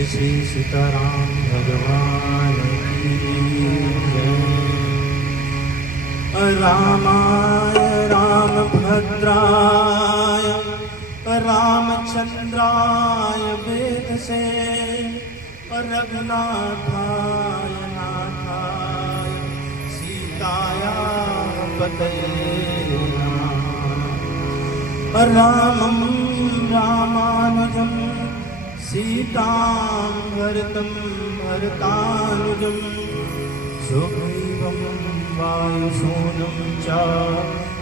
श्री श्री सीताराम भगवान की जय। रामाय रामभद्राय रामचंद्राय वेदसे रघुनाथाय नाथाय सीताया पतये नमः। रामं रामानुजं सीतां भरतानुजं सुग्रीवं वायुसूनं च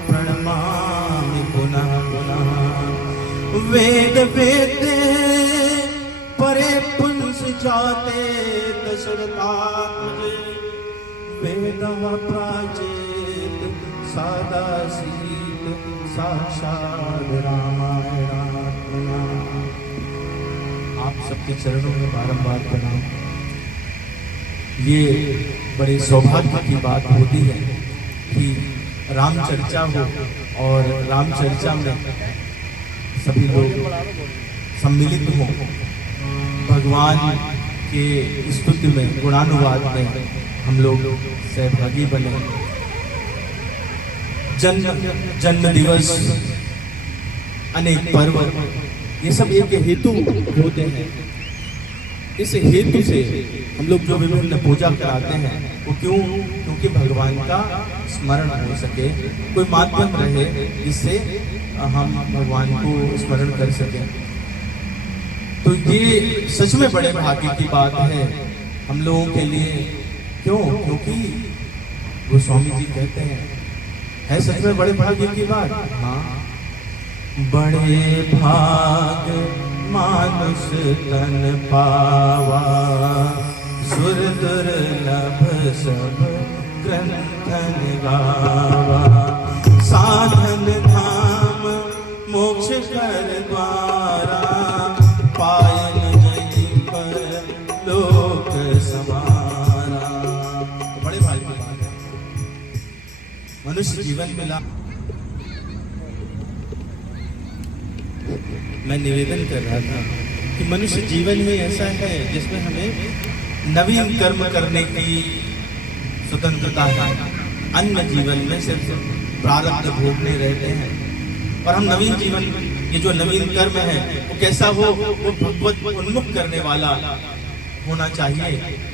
प्रणमामि पुनः पुनः। वेद वेदे परे पुंस जाते दशरथात्मजे वेदवा प्राचेत सादा सीत साक्षात् रामायणात्मना। आप सबके चरणों में बारंबार प्रणाम। ये बड़े सौभाग्य की बात होती है कि राम चर्चा हो और राम चर्चा में सभी लोग सम्मिलित हों, भगवान के स्तुति में गुणानुवाद में हम लोग सहभागी बने। जन्म दिवस, अनेक पर्व, ये सब एक हेतु होते हैं। इस हेतु से हम लोग जो विभिन्न पूजा कराते हैं वो क्यों? क्योंकि भगवान का स्मरण हो सके, कोई माध्यम रहे जिससे हम भगवान को स्मरण कर सकें। तो ये सच में बड़े भाग्य की बात है हम लोगों के लिए। क्यों? क्योंकि गोस्वामी जी कहते हैं, है सच में बड़े भाग्य की बात। हाँ, बड़े भाग मानुष तन पावा, सुर दुर्लभ सब ग्रंथन गावा। साधन धाम मोक्ष कर द्वारा, पायन जहीं पर लोक समारा। तो बड़े भाग्य की बात है मनुष्य जीवन मिला। मैं निवेदन कर रहा था कि मनुष्य जीवन ही ऐसा है जिसमें हमें नवीन कर्म करने की स्वतंत्रता है। अन्य जीवन में सिर्फ प्रारब्ध भोगने रहते हैं और हम नवीन जीवन, ये जो नवीन कर्म है वो कैसा हो? वो भगवत उन्मुख करने वाला होना चाहिए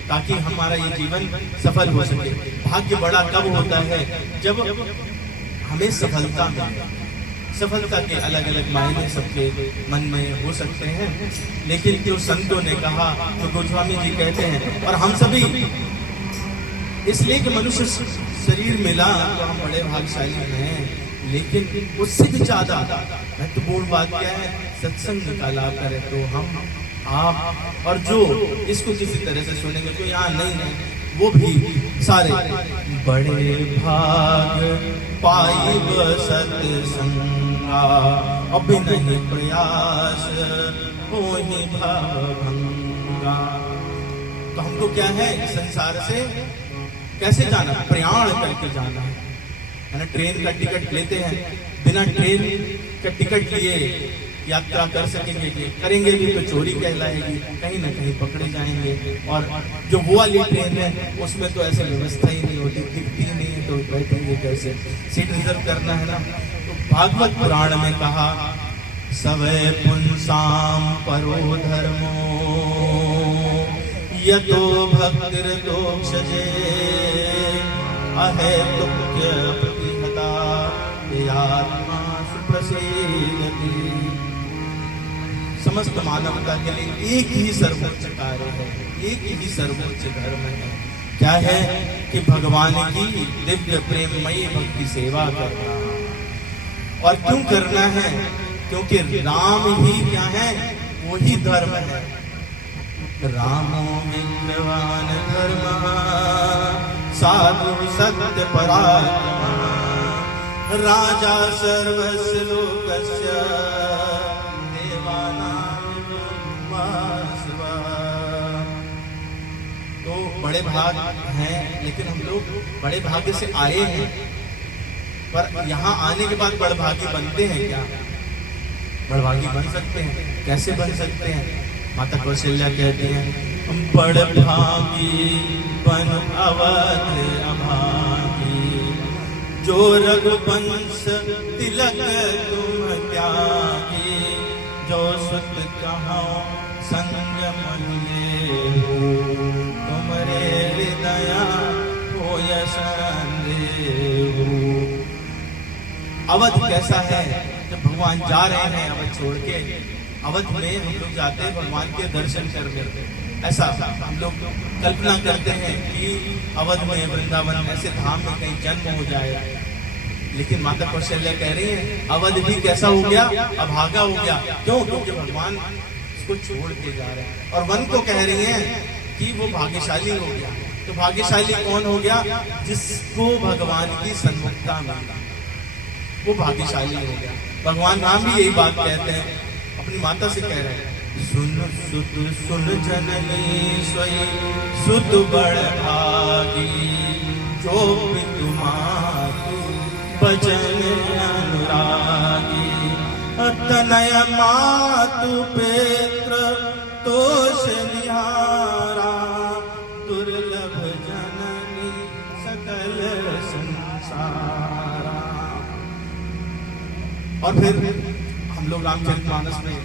ताकि हमारा ये जीवन सफल हो सके। भाग्य बड़ा कब होता है? जब हमें सफलता मिले। सफलता के अलग अलग मायने सबके मन में हो सकते हैं, लेकिन जो संतों ने कहा, जो गोस्वामी जी कहते हैं, और हम सभी इसलिए कि मनुष्य शरीर मिला तो हम बड़े भाग्यशाली हैं। लेकिन उससे भी ज्यादा महत्वपूर्ण बात क्या है? सत्संग का लाभ करें तो हम, आप और जो इसको किसी तरह से सुनेंगे, जो यहाँ नहीं है वो भी सारे। बड़े भाग पाई सत्संगा, अभी नहीं प्रयास हो ही भाव भंगा। तो हमको क्या है, संसार से कैसे जाना? प्रयाण करके जाना है ना। ट्रेन का टिकट लेते हैं, बिना ट्रेन का टिकट लिए यात्रा कर सकेंगे? करेंगे भी तो चोरी कहलाएगी, कहीं ना कहीं पकड़े जाएंगे। और जो वो वाली ट्रेन है उसमें तो ऐसे व्यवस्था ही नहीं होती, दिखती नहीं है, तो बैठेंगे कैसे? सीट रिजर्व करना है ना। तो भागवत पुराण में कहा, सवै पुंसाम परो धर्मो यतो भक्तिर्दोक्षजे अहेतुक्य प्रतिहता आत्मा सुप्रसीदति। समस्त मानवता के लिए एक ही सर्वोच्च कार्य है, एक ही सर्वोच्च धर्म है। क्या है? कि भगवान की दिव्य प्रेममयी भक्ति सेवा करना। और क्यों करना है? क्योंकि राम ही क्या है? वही धर्म है। रामो विग्रहवान धर्म साधु सत्य परात्मा, राजा सर्वस्य लोकस्य तो बड़े भाग हैं, लेकिन हम लोग बड़े भाग्य से आए हैं, पर यहाँ आने के बाद बड़भागी बनते हैं क्या? बड़भागी बन सकते हैं? कैसे बन सकते हैं? माता कौशल्या कहती हैं, बड़ भागी बन अवध अभागी, जो रघुवंश तिलक तुम त्यागी, जो सुत कहो संग मन लेहु, तुमरे हृदय होय संदेहु। अवध कैसा है? जब भगवान जा रहे हैं अवध छोड़ के, अवध में हम लोग जाते हैं भगवान के दर्शन करने, ऐसा हम लोग कल्पना करते हैं कि अवध में वृंदावन ऐसे धाम में कहीं जन्म हो जाए। लेकिन माता कौशल्या कह रही है अवध भी कैसा हो गया? अभागा हो गया। क्यों? क्योंकि भगवान उसको छोड़ के जा रहे हैं। और वन को कह रही हैं कि वो भाग्यशाली हो गया। तो भाग्यशाली कौन हो गया? जिसको भगवान की सन्मुखता मिली, वो भाग्यशाली हो गया। भगवान राम भी यही बात कहते हैं, अपनी माता से कह रहे हैं, सुन सुत सुन जननी सोई सुत बड़ भागी, जो पितु मातु भजन अनुरागी, तनय मातु पेत्र तोष निहारा, दुर्लभ जननी सकल संसारा। और फिर हम लोग रामचरितमानस में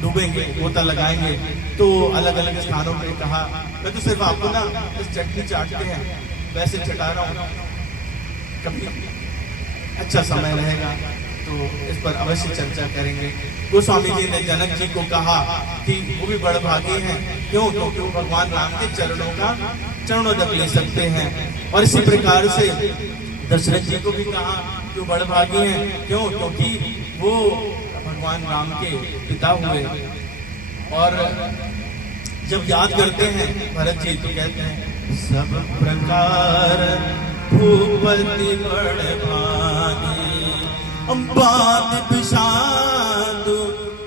डूबेंगे, गोता लगाएंगे, तो अलग अलग स्थानों पे कहा, मैं तो सिर्फ आपको ना इस चटनी चाटते हैं वैसे चटा रहा हूँ, कभी अच्छा समय रहेगा तो इस पर अवश्य चर्चा करेंगे। गोस्वामी जी ने जनक जी को कहा कि वो भी बड़ भागी हैं। क्यों? क्योंकि वो भगवान राम के चरणोदक ले सकते हैं। और इसी प्रकार से दशरथ जी को भी कहा कि वो बड़ भागी हैं। क्यों? क्योंकि वो भगवान राम के पिता हुए। और जब याद करते हैं भरत जी तो कहते हैं, सब प्रकार भूपति बड़ भागी, बात विषादु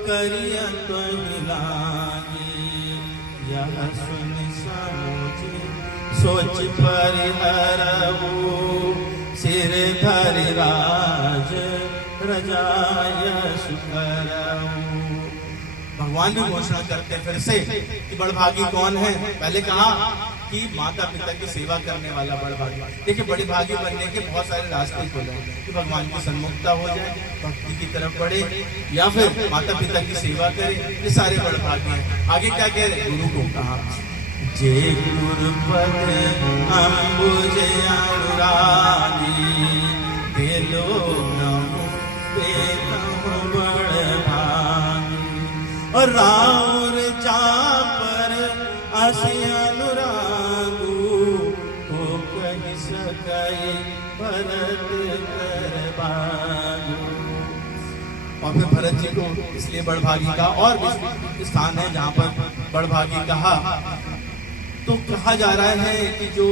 करिया तो लागी, यह सुन समझ सोच परिहरऊ, सिर धरि राज रजाय सुकरऊ। भगवान भी घोषणा करते हैं फिर से कि बड़भागी कौन है। पहले कहा कि माता पिता की सेवा करने वाला बड़भागी। देखिए, बड़े भागी बनने के बहुत सारे रास्ते खुले हैं कि भगवान की सन्मुखता हो जाए, भक्ति की तरफ बढ़े, या फिर माता पिता की सेवा करे। ये सारे बड़भागी हैं। आगे क्या कह रहे? गुरु को कहा, जे गुरुपद अम्बुज अनुरागी, दिलो नमो बेनमो बड़भागी, और राउर जा पर आसी अनुरागू, तो कही सकई भरत कर बागू। और फिर भरत जी को इसलिए बड़भागी का और भी स्थान है जहाँ पर बड़भागी कहा। तो कहा जा रहा है कि जो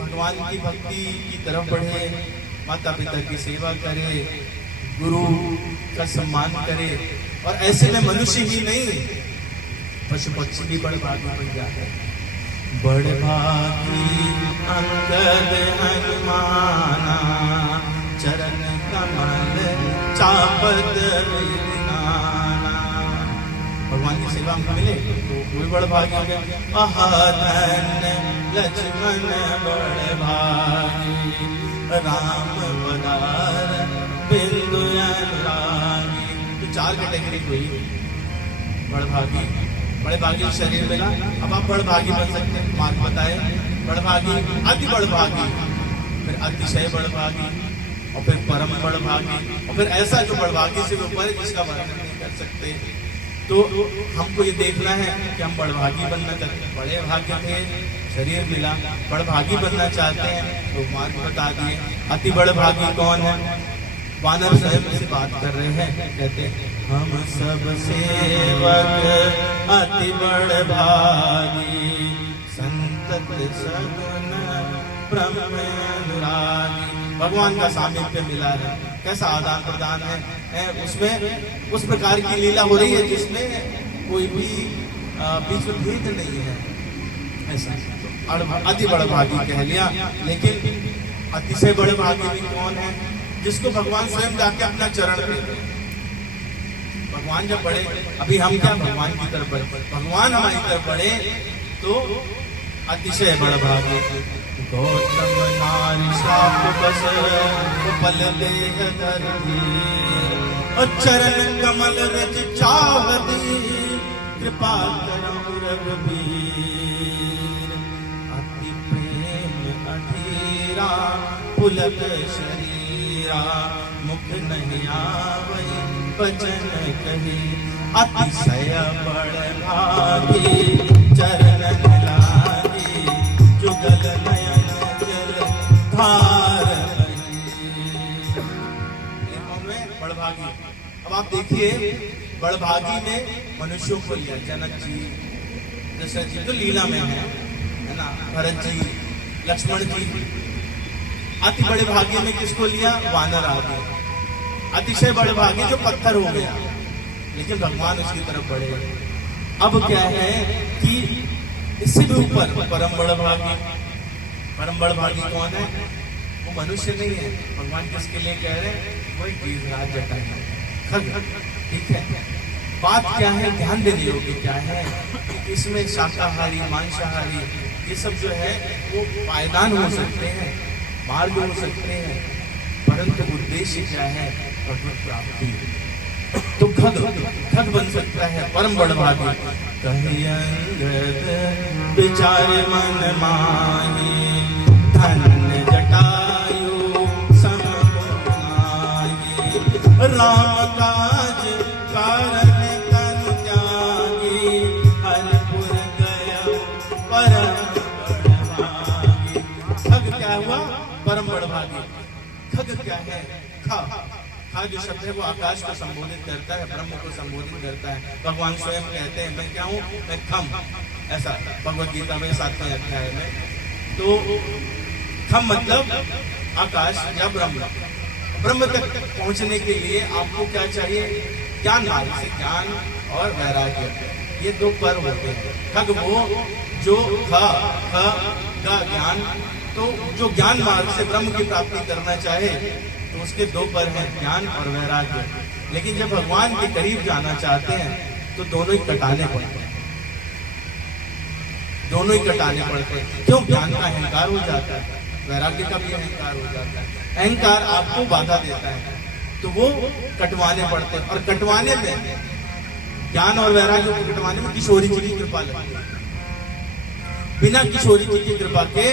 भगवान की भक्ति की तरफ बढ़े, माता पिता की सेवा करे, गुरु का सम्मान करे, और ऐसे में मनुष्य ही नहीं पशु पक्षी भी बड़भागी बन जाते हैं। बड़भागी अंगद हनुमाना, चरण कमल चापत नाना। भगवान की सेवा हमको मिले तो कोई बड़भागी हो गया। अहधन लक्ष्मण बड़भागी, राम पधार बिंदु अनुरागी। तो 4 कैटेगरी हुई। बड़भागी, बड़भागी शरीर मिला, अब आप बड़भागी बन सकते हैं। मार्ग बताए, बड़भागी, अति बड़भागी, फिर अतिशय बड़भागी, और फिर परम बड़भागी, और फिर ऐसा जो बड़भागी से ऊपर है जिसका वर्णन नहीं कर सकते। तो हमको ये देखना है कि हम बड़भागी बनना चाहते हैं। बड़े भाग्य थे, शरीर मिला, बड़भागी बनना चाहते हैं तो मार्ग बता दिए। अति बड़भागी कौन है? वानर स्वयं से बात कर रहे हैं, कहते हैं, हम सब सेवक अति बड़भागी, संतत सगुन ब्रह्म अनुरागी। भगवान का सामीप्य मिला है, कैसा आदान प्रदान है उसमें उस प्रकार की लीला हो रही है जिसमें कोई भी बीच में भेद नहीं है। ऐसा अति बड़भागी कह लिया। लेकिन अतिशय बड़भागी भी कौन है? जिसको भगवान स्वयं जाके अपना चरण देते। भगवान जब बढ़े, अभी हम क्या भगवान की तरफ बढ़े, भगवान हमारी तरफ बढ़े तो अतिशय बड़ भाग्य। गौतम नारी शाप बस उपल देह धरती, और चरण कमल रज चावती, कृपा करो रघुबीर। अति प्रेम अधीरा पुलक शरीरा, मुख नहीं आवै बचन कही। अतिशय बड़ भागी चरण लागी, जुगल नयन जल धार बड़भागी। अब आप देखिए बड़भागी में मनुष्यों को लिया, जनक जी, दशरथ जी तो लीला में है ना, भरत जी, लक्ष्मण जी। अति बड़े भागी में किसको लिया? वानर आदि। अतिशय बड़े भागी जो पत्थर हो गया, लेकिन भगवान उसकी तरफ बढ़े। अब क्या है कि इससे भी ऊपर परम बड़ भागी। परम बड़ भागी कौन है? वो मनुष्य नहीं है। भगवान किसके लिए कह रहे हैं? वही गिरिराज जटायु खग। ठीक है, बात क्या है, ध्यान देने योग्य क्या है कि इसमें शाकाहारी मांसाहारी ये सब जो है वो पायदान हो सकते हैं, मार्ग हो सकते हैं, परंतु उद्देश्य क्या है? भगवत प्राप्ति। तो खग बन सकता है परम बड़ भागी। कहि अंगद विचार मन माही, धन्य जटायु सम गुणाई। राम काज कारण तनु त्यागी, हरिपुर गयो परम बड़ भागी। खग क्या हुआ? परम बड़ भागी। खग क्या है? खा जो शब्द है वो आकाश को संबोधित करता है, ब्रह्म को संबोधित करता है। भगवान स्वयं कहते हैं मैं क्या हूँ? मैं खम। ऐसा भगवत गीता में 7वें अध्याय में। तो खम मतलब आकाश या ब्रह्म। ब्रह्म तक पहुंचने के लिए आपको क्या चाहिए? ज्ञान मार्ग से ज्ञान और वैराग्य, ये दो पर होते हैं। खग वो जो का ज्ञान, तो जो ज्ञान मार्ग से ब्रह्म की प्राप्ति करना चाहे तो उसके दो पर हैं, ज्ञान और वैराग्य। लेकिन जब भगवान के करीब जाना चाहते हैं तो दोनों ही कटाने पड़ते हैं, दोनों ही कटाने पड़ते हैं। क्यों? ज्ञान का अहंकार हो जाता है, वैराग्य का भी अहंकार हो जाता है। अहंकार आपको बाधा देता है तो वो कटवाने पड़ते हैं। और कटवाने में, ज्ञान और वैराग्य को कटवाने में किशोरी जी की कृपा लगती है। बिना किशोरी जी की कृपा के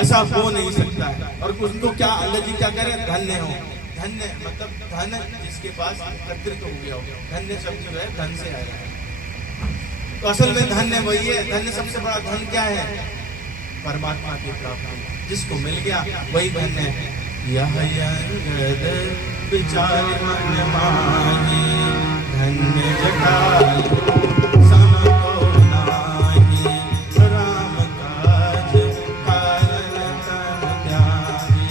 ऐसा हो नहीं सकता है। और उनको क्या अंगद जी क्या करें? धन्य हो। धन्य मतलब धन जिसके पास एकत्रित हो गया हो। धन्य शब्द जो है धन से आया है। तो असल में धन्य वही है। धन्य सबसे बड़ा धन क्या है? परमात्मा की प्राप्ति। जिसको मिल गया वही धन्य है। यह अंगद विचार मन माही, धन्य जटायु सम गुणाई। राम काज कारण तनु त्यागी,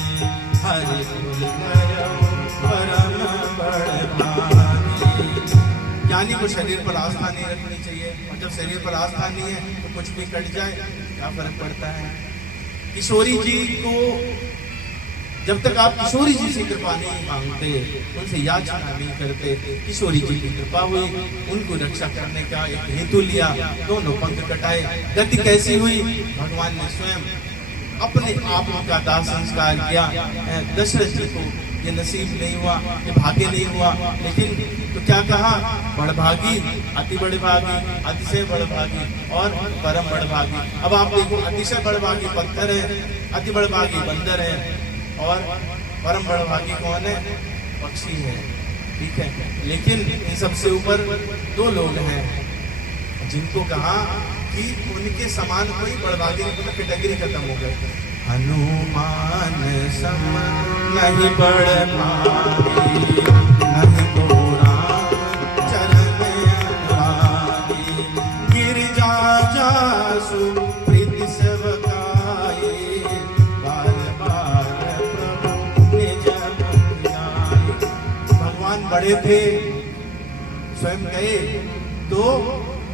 हरिपुर गयो परम बड़ भागी। ज्ञानी को शरीर पर आस्था नहीं रखनी चाहिए, और जब शरीर पर आस्था नहीं है तो कुछ भी कट जाए क्या फर्क पड़ता है। किशोरी जी को जब तक आप किशोरी जी से कृपा नहीं मांगते, उनसे याचना नहीं करते, किशोरी जी की कृपा हुई, उनको रक्षा करने का एक हेतु लिया, दोनों पंख कटाए। गति कैसी हुई? भगवान ने स्वयं अपने आप का दाह संस्कार किया। दशरथ जी को ये नसीब नहीं हुआ, ये भाग्य नहीं हुआ, लेकिन तो क्या कहा? बड़भागी, अति बड़े भागी, अतिशय बड़भागी और परम बड़भागी। अब आप देखो, अतिशय बड़भागी पत्थर है, अति बड़भागी बंदर है, और परम बड़भागी कौन है? पक्षी है। ठीक है, लेकिन इन सबसे ऊपर दो लोग हैं जिनको कहा कि उनके समान कोई बड़भागी नहीं, मतलब कैटेगरी खत्म हो गई। हनुमान सम नहीं बड़भागी, नहीं तो राम चरण अनुरागी। गिरिजा जासु प्रीति सेवकाई, बार बार प्रभु निज मुख लाई। भगवान बड़े थे, स्वयं गए तो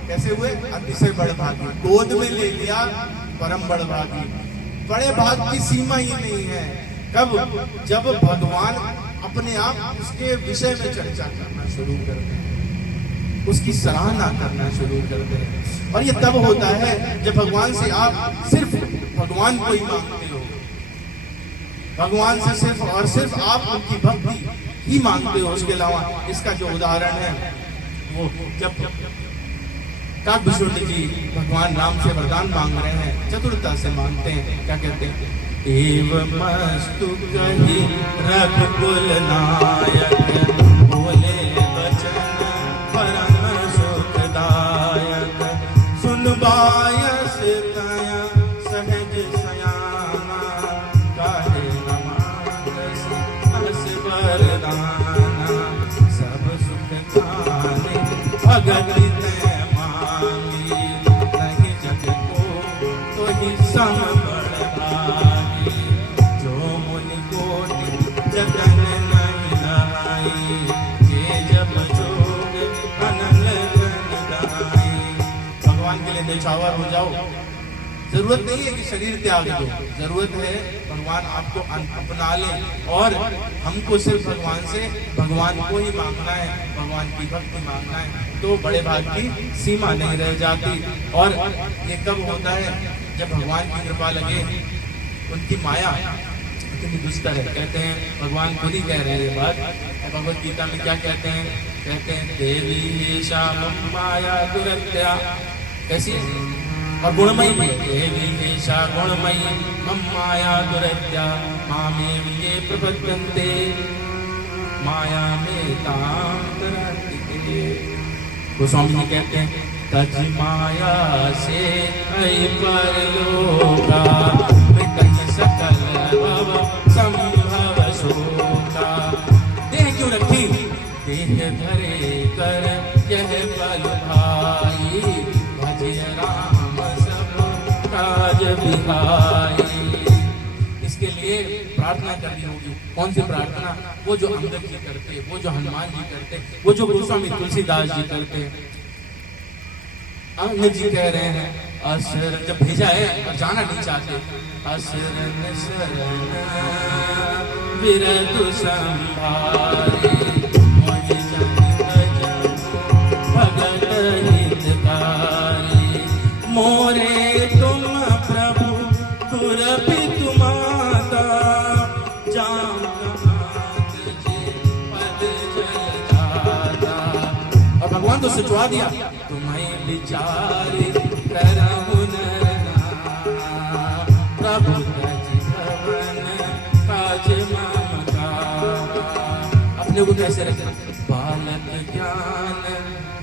कैसे हुए? अतिशय बड़भागी। गोद में ले लिया, परम बड़भागी। बड़े भाग की सीमा ही नहीं है। कब? जब भगवान अपने आप उसके विषय में चर्चा करना शुरू करते हैं। उसकी सराहना करना शुरू करते हैं। और ये तब होता है जब भगवान से आप सिर्फ भगवान को ही मांगते हो, भगवान से सिर्फ और सिर्फ आप उनकी भक्ति ही मांगते हो। उसके अलावा इसका जो उदाहरण है वो जब काकभूषुंड जी भगवान राम से वरदान मांग रहे हैं, चतुरता से मांगते हैं, क्या कहते हैं? एवमस्तु कहि रघुकुल नायक, बोले वचन परम सुखदायक। सुन बायस तया सहज सयाना, काहे न मांगस अस वरदाना। सब सुख खाने भगति तै मांगी, नहीं जग को तो ही सम बड़भागी। जो मुनि कोटि जतन नहीं नहाई, ये जब जोग अनल तन गाई। भगवान के लिए निछावर हो जाओ। जरूरत नहीं है कि शरीर त्याग दो, जरूरत है भगवान आपको अपना ले और हमको सिर्फ भगवान से भगवान को ही मांगना है, भगवान की भक्ति मांगना है, तो बड़े भाग की सीमा नहीं रह जाती। और ये कब होता है? जब भगवान की कृपा लगे। उनकी माया इतनी दुष्टर है, कहते हैं भगवान खुद ही कह रहे हैं ये बात। भगवत गीता में क्या कहते हैं? कहते हैं देवी श्याम माया दुरत्या। कैसी और गुणमयी भी, देवी ऐसा गुणमयी मम माया दुरत्या, मामेव ये प्रपद्यन्ते माया में ताम तरन्ति। गोस्वामी जी कहते हैं तज माया से ऐ परलोका, मिटहि सकल भव संभव शोका। देह क्यों रखी? देह धरे कर यह बल भाई, भज राम सब काज बिहाई। इसके लिए प्रार्थना करनी होगी। कौन सी प्रार्थना? वो जो अंगद जी करते, वो जो हनुमान जी करते, वो जो गोस्वामी तुलसीदास जी करते। अंगद जी कह रहे हैं असर जब भेजा है और जाना नहीं चाहते, असरन शरण विरतु संभारी, भगत हितकारी। मोरे तुम प्रभु खुरपि तुमाता, जाम कहात जे पद जल जाता। और भगवान तो सचवा दिया, तुम्हें विचार करहु नर नाम, प्रभु तज भवन काज मम गावा। अपने को कैसे रखना? बालक ज्ञान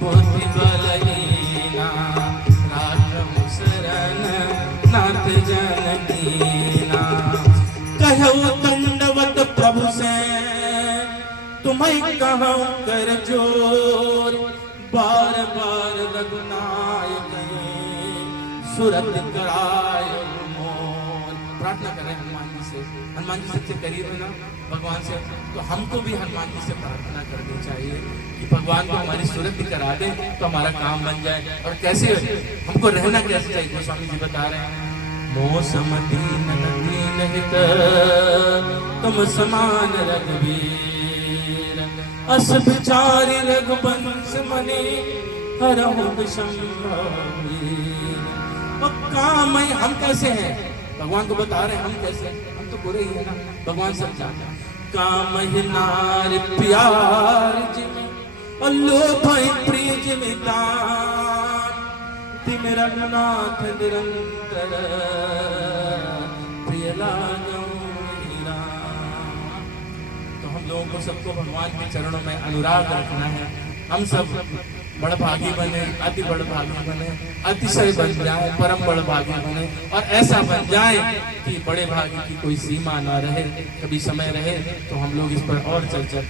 बुद्धि बलहीना, राखहु शरण नाथ जनकीना। कहु दंडवत प्रभु से तुम्हें कहूँ कर जोर, बार बार रघुनायक सुरत कराय मोर। प्रार्थना करें हनुमान जी से। हनुमान जी सबसे करीब है ना भगवान से, तो हमको भी हनुमान जी से प्रार्थना करनी चाहिए कि भगवान को हमारी सूरत भी करा दे तो हमारा काम बन जाए। और कैसे हमको रहना कैसे चाहिए? गोस्वामी जी बता रहे हैं मौसम दीन दीन हित, तुम समान रघुवीर, अस विचारी रघुवंश मने, हरहु विषम्भवीर। काम हम कैसे हैं? भगवान को बता रहे हैं हम कैसे हैं। हम तो बुरे ही है ना, भगवान सब जानते हैं। काम नार प्यार जिमे और लोभ प्रिय जिमिदान, तिम रघुनाथ निरंतर प्रिय लागो राम। तो हम लोगों को सबको भगवान के चरणों में अनुराग रखना है। हम सब बड़भागी बने, अति बड़भागी बने, अतिशय बन जाए, परम बड़भागी बने और ऐसा बन जाए कि बड़े भागी की कोई सीमा ना रहे। कभी समय रहे तो हम लोग इस पर और चर्चा